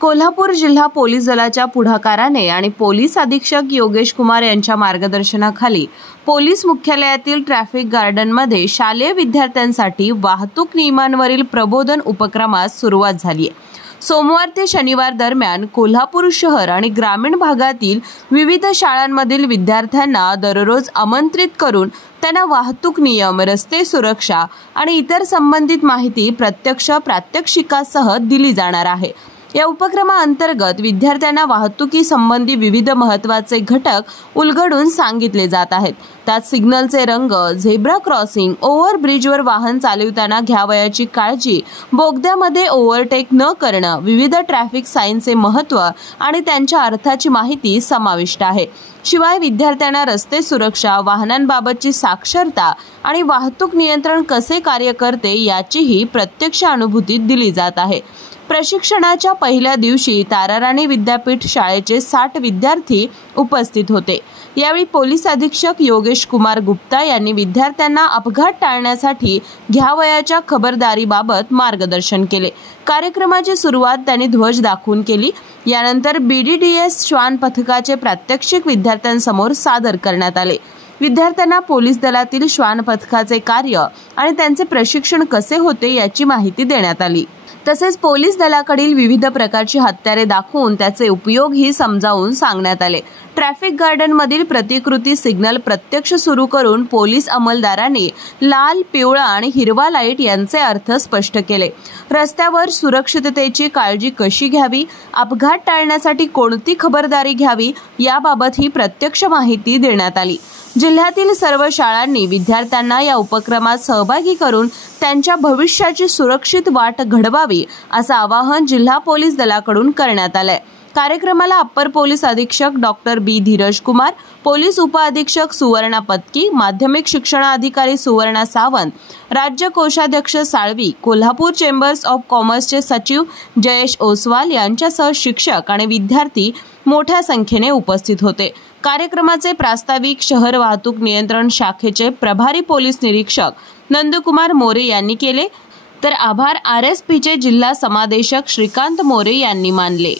कोल्हापूर जिल्हा पोलीस दलाच्या पुढाकाराने आणि पोलीस अधीक्षक योगेश कुमार यांच्या मार्गदर्शनाखाली पोलीस मुख्यालयातील ट्रॅफिक गार्डनमध्ये शालेय विद्यार्थ्यांसाठी वाहतूक नियमांवरील प्रबोधन उपक्रमास सुरुवात झाली आहे। सोमवार ते शनिवार दरम्यान कोल्हापूर शहर आणि ग्रामीण भागातील विविध शाळांमधील विद्यार्थ्यांना दररोज आमंत्रित करून त्यांना वाहतूक नियम, रस्ते सुरक्षा आणि इतर संबंधित माहिती प्रत्यक्ष प्रात्यक्षिकासह दिली जाणार आहे। या उपक्रमाअंतर्गत विद्यार्थ्यांना वाहतुकी संबंधी विविध महत्त्वाचे घटक उलगडून सांगितले जात आहेत। त्यात सिग्नलचे रंग, झेब्रा क्रॉसिंग, ओव्हरब्रिजवर वाहन चालवताना घ्यावयाची काळजी, बोगद्यामध्ये ओव्हरटेक न करणं, विविध ट्रॅफिक साईनचे महत्त्व आणि त्यांच्या अर्थाची माहिती समाविष्ट आहे। शिवाय विद्यार्थ्यांना रस्ते सुरक्षा, वाहनांबाबतची साक्षरता आणि वाहतूक नियंत्रण कसे कार्य करते याचीही प्रत्यक्ष अनुभूती दिली जात आहे। प्रशिक्षणाच्या पहिल्या दिवशी ताराराणी विद्यापीठ शाळेचे 60 विद्यार्थी उपस्थित होते। यावेळी पोलीस अधीक्षक योगेश कुमार गुप्ता यांनी विद्यार्थ्यांना अपघात टाळण्यासाठी घ्यावयाच्या खबरदारीबाबत मार्गदर्शन केले। कार्यक्रमाची सुरुवात त्यांनी ध्वज दाखवून केली। यानंतर BDDS श्वान पथकाचे प्रात्यक्षिक विद्यार्थ्यांसमोर सादर करण्यात आले। विद्यार्थ्यांना पोलीस दलातील श्वान पथकाचे कार्य आणि त्यांचे प्रशिक्षण कसे होते याची माहिती देण्यात आली। तसेच पोलीस दलाकडील विविध प्रकारची हत्यारे दाखवून त्याचे उपयोगही समजावून सांगण्यात आले। ट्रॅफिक गार्डन मधील प्रतिकृती सिग्नल प्रत्यक्ष सुरू करून पोलीस अंमलदारांनी लाल, पिवळा आणि हिरवा लाईट यांचे अर्थ स्पष्ट केले। रस्त्यावर सुरक्षिततेची काळजी कशी घ्यावी, अपघात टाळण्यासाठी कोणती खबरदारी घ्यावी याबाबतही प्रत्यक्ष माहिती देण्यात आली। जिल्ह्यातील सर्व शाळांनी विद्यार्थ्यांना या उपक्रमात सहभागी करून त्यांच्या भविष्याची सुरक्षित वाट घडवावी असं आवाहन जिल्हा पोलीस दलाकडून करण्यात आलंय। कार्यक्रमाला अप्पर पोलीस अधीक्षक doctor B Dheeraj Kumar, police उपअधीक्षक सुवर्णा पत्की, माध्यमिक शिक्षणाधिकारी सुवर्णा सावंत, राज्य कोषाध्यक्ष साळवी, कोल्हापूर चेंबर्स ऑफ कॉमर्सचे सचिव जयेश ओसवाल यांच्यासह शिक्षक आणि विद्यार्थी मोठ्या संख्येने उपस्थित होते। कार्यक्रमाचे प्रास्ताविक शहर वाहतूक नियंत्रण शाखेचे प्रभारी पोलीस निरीक्षक नंदकुमार मोरे यांनी केले, तर आभार RSPचे जिल्हा समादेशक श्रीकांत मोरे यांनी मानले।